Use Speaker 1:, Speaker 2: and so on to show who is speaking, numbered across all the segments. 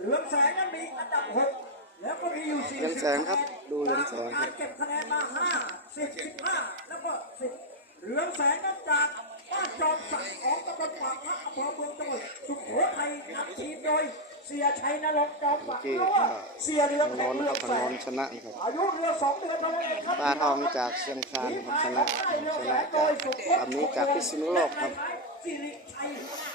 Speaker 1: เหลืองแสงนั้นมีอันดับหกแล้วก็มีอยู่สี่
Speaker 2: เรืองแสงครับ ดูเรืองแสงครับ
Speaker 1: การเก็บคะแนนมาห้าสิบสิบห้าแล้วก็สิบเหลืองแสงนั้นจากบ้านจอมสักดิ์ของตำบลปากพระอำเภอเมืองจังหวัดสุโขทัยนำทีมโดยเสียชัยนรงค์จอมฝัก
Speaker 2: เมื่อกี้
Speaker 1: หรือว่าเสียเรือง
Speaker 2: ทาง
Speaker 1: แส
Speaker 2: โน้
Speaker 1: ง
Speaker 2: น
Speaker 1: เรื
Speaker 2: นะ
Speaker 1: อ
Speaker 2: ค
Speaker 1: ง
Speaker 2: รับ
Speaker 1: แส
Speaker 2: ทาง
Speaker 1: ง
Speaker 2: โน้นชนะครับ
Speaker 1: อายุเรือสองเดือนเท่านั้นเองครับ
Speaker 2: ปลาทองจากเชียงคานครับชนะชนะจากลำนี้จากพิษณุโลกครับ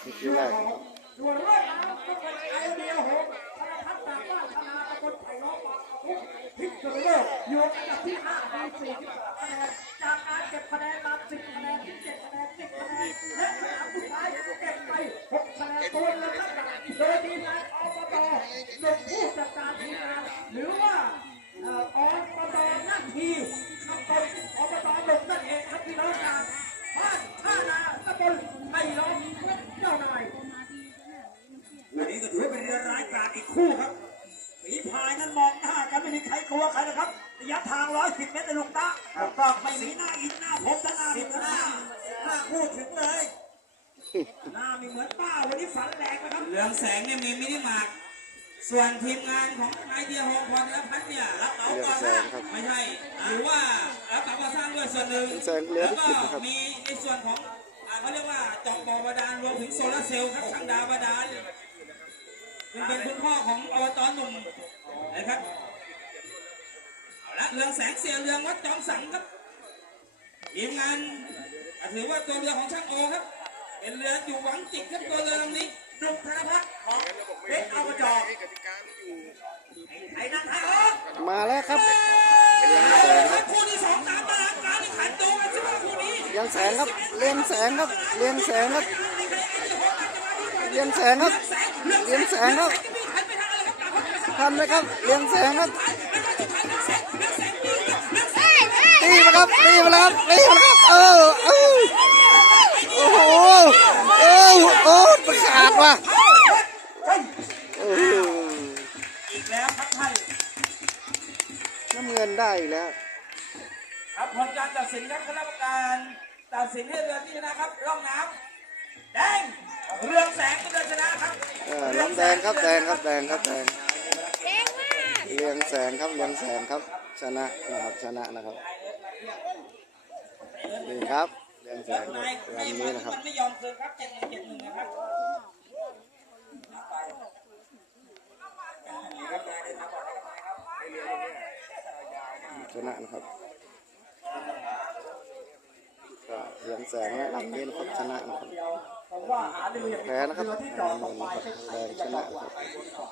Speaker 2: นี่คือแรกครับ
Speaker 1: ส่วนเรื่องน้ำก็เป็นไอเดียหมธนพัฒน์ตากบ้านธนาตะบนไผ่ล้อมบางกระพุ้งพิษณุโลกอยู่อันดับที่ห้ามีสี่สิบสามคะแนนจากการเก็บคะแนนมาสิบคะแนนที่เจ็ดคะแนนสิบคะแนนและสนามสุดท้ายเก็บไปหกคะแนนตัวเรือข้างหลังโดยทีมงานอบตหนุ่มผู้จัดการทีมงานหรือว่าอ่ออบตนั่นทีขับตนอบตหลงนั่นเองครับพี่น้องกันบ้านท่านาตำบลไผ่ล้อมเจ้านายอันนี้ก็ถือว่าเป็นเรือร้ายกาจอีก คู่ครับฝีพายนั้นมองหน้ากันไม่มีใครกลัวใครนะครับระยะทาง 110 เมตรนะลุงตาก็ไม่มีหน้าอินหน้าผมหน้าดิบหน้าหน้าพูดถึงเลย หน้าไม่เหมือนป้าวันนี้ฝันแรงนะครับ
Speaker 3: เรืองแสงเนี่ยมีมินิมาร์ทส่วนทีมงานของไอเดียโฮมพรและพัฒน์เนี่ยรับเหมาก่อสร้างไม่ใช่หรือว่ารับเหมาก่อสร้างด้วยส่วนหนึ่ง
Speaker 2: แสงเหลือ
Speaker 3: แล้ว
Speaker 2: ที่
Speaker 3: ก็
Speaker 2: สุดนะครับ
Speaker 3: มีในส่วนของอ่าเขาเรียกว่าเจอกบ่อบาดาลรวมถึงโซลาร์เซลล์ครับช่างดาวบาดาล ซึ่งเป็นคุณพ่อของอบตหนุ่มนะครับเอาละเรืองแสงเสียเรืองวัดจอมสังครับทีมงานอะถือว่าตัวเรือของช่างโอครับ เป็นเรืออยู่หวังจิตครับตัวเรือลำนี้
Speaker 1: ดุกธนพัฒน์ของเบ็กเอาจอไอ้นั่นไทยออก
Speaker 2: มาแล้วครับเรืองแสงครับ
Speaker 3: คู่ที่สองตามตารางการแข่งขันดูกันสิว่าคู่นี้
Speaker 2: เรืองแสงครับเรืองแสงครับเรืองแสงครับ เรืองแสงครับเรืองแสงครับทันไหมครับเรืองแสงครับตีมาครับตีมาครับตีมาครับเออเออโอ้โหเออโอ้ประกาศว่ะเออ
Speaker 3: อีกแล้วครับท่าน
Speaker 2: น้ำเงินได้อีกแล้ว
Speaker 3: ครับผลการตัดสินครับคณะกรรมการตัดสินให้เรือที่ชนะครับร่องน้ำแดง เรืองแสงเป็เรือชนะครับ
Speaker 2: เออน้ำแดงครับแดงครับแดงครับแดงเรืองแสงครับเรืองแสงครับชนะนะครับชนะนะครับนี่ครับเรืองแสงครับ
Speaker 3: นายนาย
Speaker 2: ลำ
Speaker 3: มั
Speaker 2: นี้
Speaker 3: นะ
Speaker 2: ครับ
Speaker 3: ไม่ยอมคืนครับเจ็ดหนึ่งเจ็ดหนึ่งนะครับ
Speaker 2: ชนะนะครับ เรืองแสงและลำนี้นะครับชนะนะครับ
Speaker 1: ผมว่าหาเรืออย่าง
Speaker 2: แพ้นะครับ
Speaker 1: เรือที่จอดตรงปลายเส้น
Speaker 2: แดงชนะนะครับ